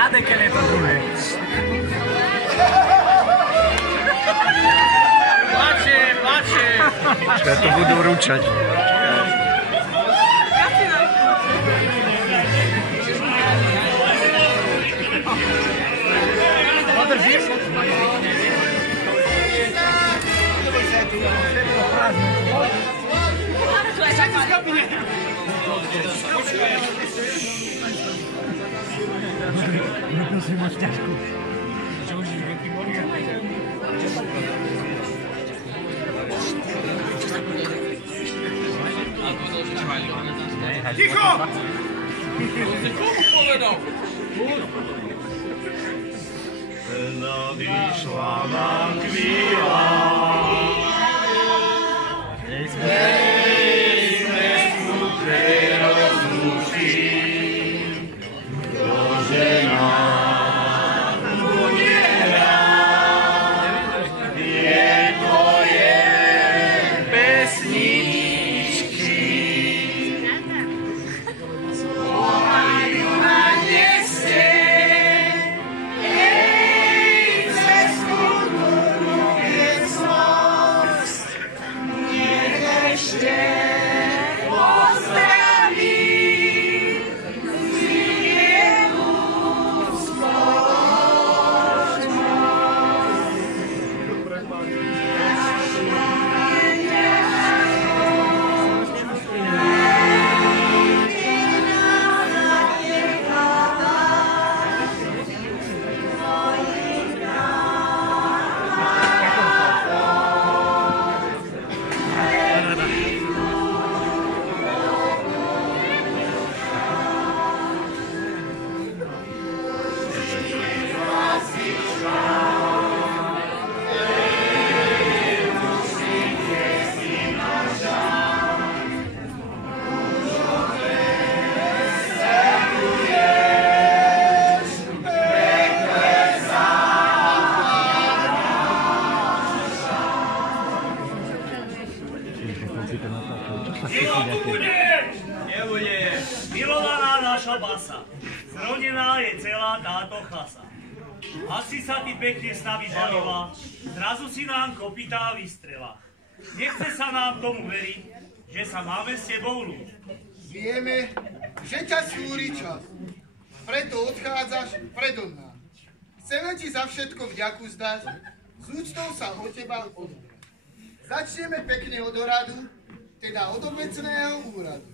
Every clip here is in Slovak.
Na dekele to druhé. Plače. Ja to budú rúčať. Podržíš? Prosím, máš ťažko. Ticho! Komu povedal? Nadišla nám chvíľa. Nejsme smutné rozlučí. Bože nám umiera. Je tvoje pesničky. Volajú na neste. Milovaná naša basa, zrodená je celá táto chasa. Asi sa ty pekne s nami balila, zrazu si nám kopytá vystrela. Nechce sa nám tomu veriť, že sa máme s tebou lúčiť. Vieme, že ťa súri čas, preto odchádzaš predo mňa. Chceme ti za všetko vďaku zdať, s úctou sa o teba odobrať. Začneme pekne od oradu, teda od obecného úradu.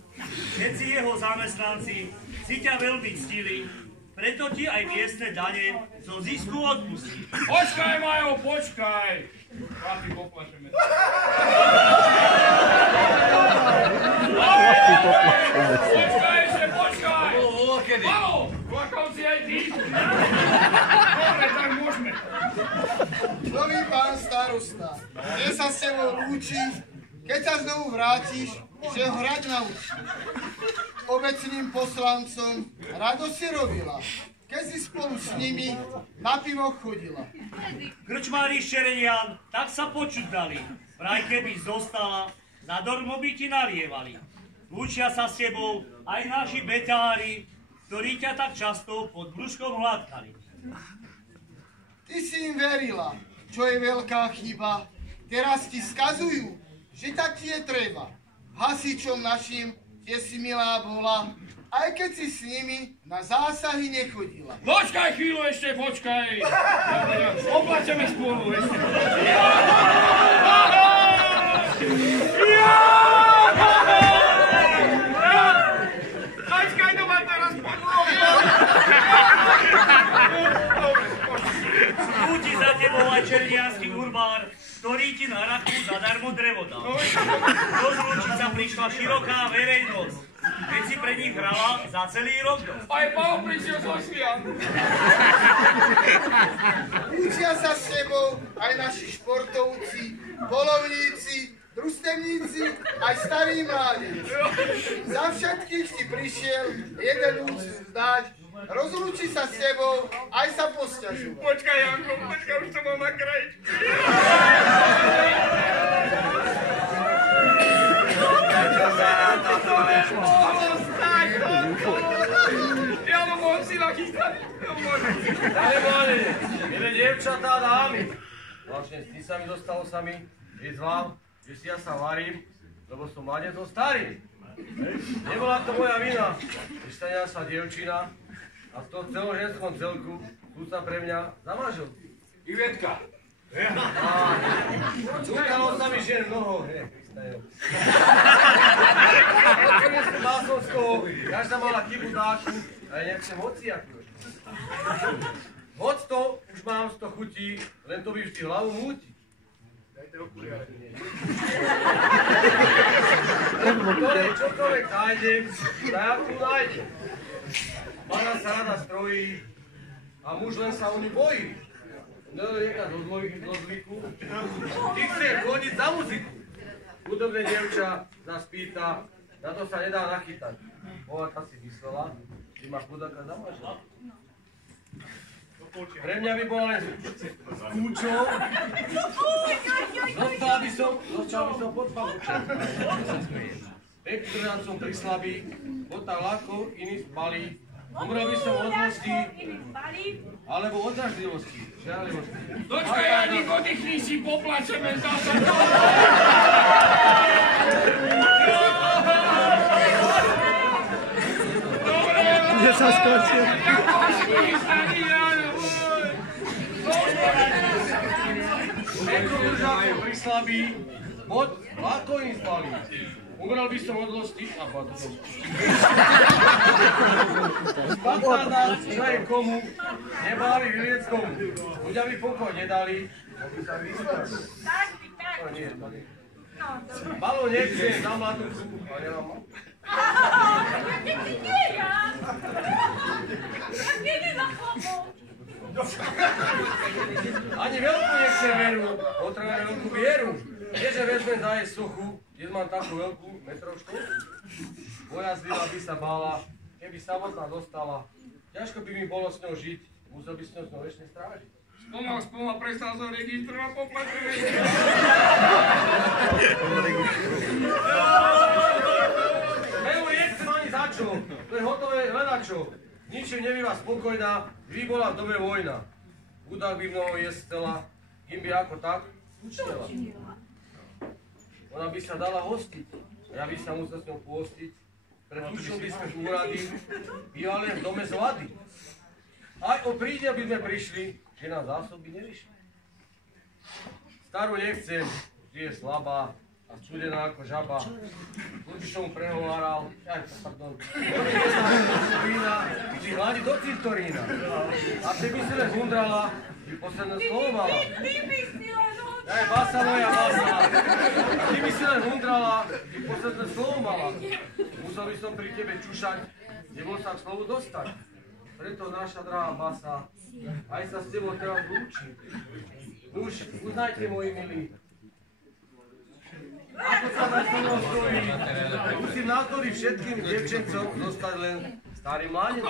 Všetci jeho zamestnanci si ťa veľmi ctili, preto ti aj miestne dane zo zisku odpustí. Počkaj, Majo, počkaj! Chlapi, poplašeme. Počkaj ešte, počkaj! Majo, plakal si aj ty? Dobre, tak môžeme. Nový pán starosta, je sa s tebou lúči, keď sa znovu vrátiš, že ho hrať naučí. Obecným poslancom rado si robila, keď si spolu s nimi na pivo chodila. Krčmári Šerenian tak sa počuť dali, vraj keby zostala, zadarmo by ti nalievali. Lúčia sa s tebou aj naši betári, ktorí ťa tak často pod brúškom hladkali. Ty si im verila, čo je veľká chyba, teraz ti skazujú, že tak ti je treba. Hasičom našim tie si milá bola, aj keď si s nimi na zásahy nechodila. Počkaj chvíľu ešte, počkaj. Oplačeme spolu ešte. Počkaj, to ma teraz podľa. Súdi za tebou aj černiansky urbár, ktorý ti na rachu zadarmo drevo dal. Do Zlúčica prišla široká verejnosť, keď si pre nich hrala za celý rok. Aj Pavel prišiel zo Svian. Učia sa s tebou aj naši športovci, polovníci, družstevníci, aj starí mládež. Za všetkých ti prišiel jeden úctu vzdať, rozlúči sa s tebou, aj sa posťažujú. Počkaj, Janko, počkaj, už to mám na krajičku. Toto nemohlo stať, Janko. Ja mu mohol si na Nebáne, milé dievčatá a dámy. Vlastne s tým sa mi dostalo sami vyzval, že si ja sa varím, lebo som mladecom starý. Nebola to moja vina, že stane sa dievčina a v tom celojenskom celku sa pre mňa za manželku. Ivetka. Čúkalo sa mi žien mnoho, Mal som z toho, každá mala chybu dáku, ale nechcem hociakú. Hoď to, už mám 100 chutí, len to by vždy hlavu múti. Čokoľvek nájdem, dajakú nájdem. Pána sa rada strojí a muž len sa o ňu bojí. Nedorieka do zvyku, ty chce chodiť za muziku. Chudobné dievča nás pýta, na to sa nedá nachytať. Bohatá si myslela, že má chudáka za manžela. Pre mňa by bola len kúčou, zostal by som pod pavučom. Pekný držať som prislabý, potak ľahko, iný spalí. Umrel by som od zlosti, alebo od dražlivosti, žiarlivosti. Dočkaj, Janík, oddychni si, poplačeme zase. Dobre, Kde sa skočil? Pekný držať som prislabý, pod ľahko iný spalí. Umrel by som od zlosti a padol. Spátada, neviem komu, nebáli vyliec komu. Ľudia by pokoj nedali, aby sa vyspali. To nie, to nie. Malo nechce, za mladúku, ale nemám mal. Ani veľkú nechce veru, potrebuje veľkú vieru. Kdeže vezmem za jej sochu, keď mám takú veľkú metrošku, moja zvila by sa bála, keby samotná dostala. Ťažko by mi bolo s ňou žiť, musel by s ňou ešte strážiť. Spomal, prestal som registru a poplačuje. Veru, nechcem ani za čo, to je hotové hľadačo. Ničím nebýva spokojná, vždy bola v dome vojna. Chudák by mnoho jesť chcela, kým by ako tak učnela. Ona by sa dala hostiť, a ja by sa musel s ňou pôstiť. Pred tučnou by sme úrady, bývali v dome z vady. Aj o príde by sme prišli, že nám zásoby nevyšli. Starú nechcem, vždy je slabá a studená ako žaba. Ľudí som mu prehováral, vždy hľadí do cintorína. A ty by si len hundrala, by posledné slovo mala. Basa moja basa, ty by si len hundrala, by posledné slovo mala. Musel by som pri tebe čušať, nebol sa k slovu dostať. Preto naša drahá basa, aj sa s tebou teraz lúči. Už, uznajte, moji milí. Ako sa na slovo stojí, musím navzdory všetkým devčencom zostať len starý mladec.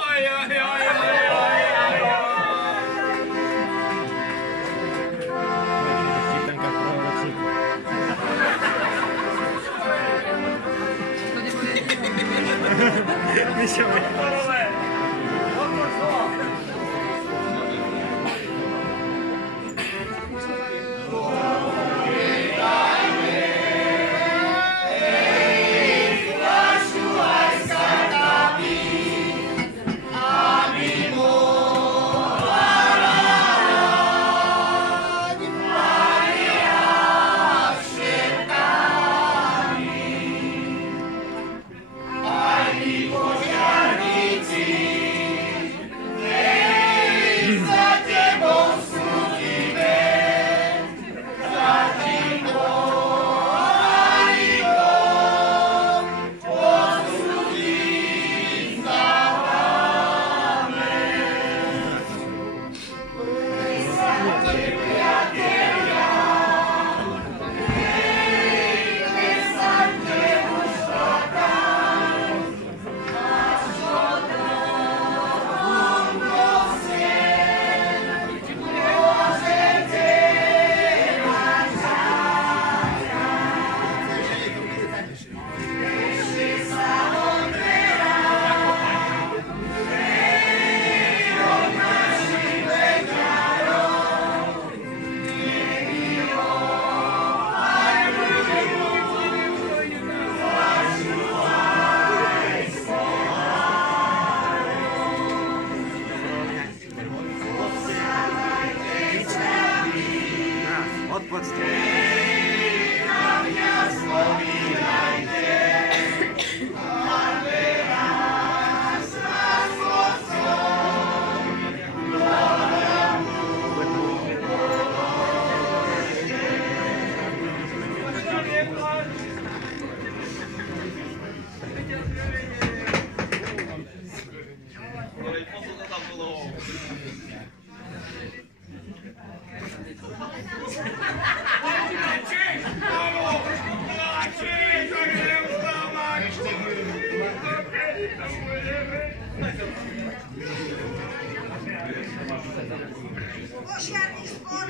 Požiarný spor,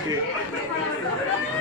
poďte!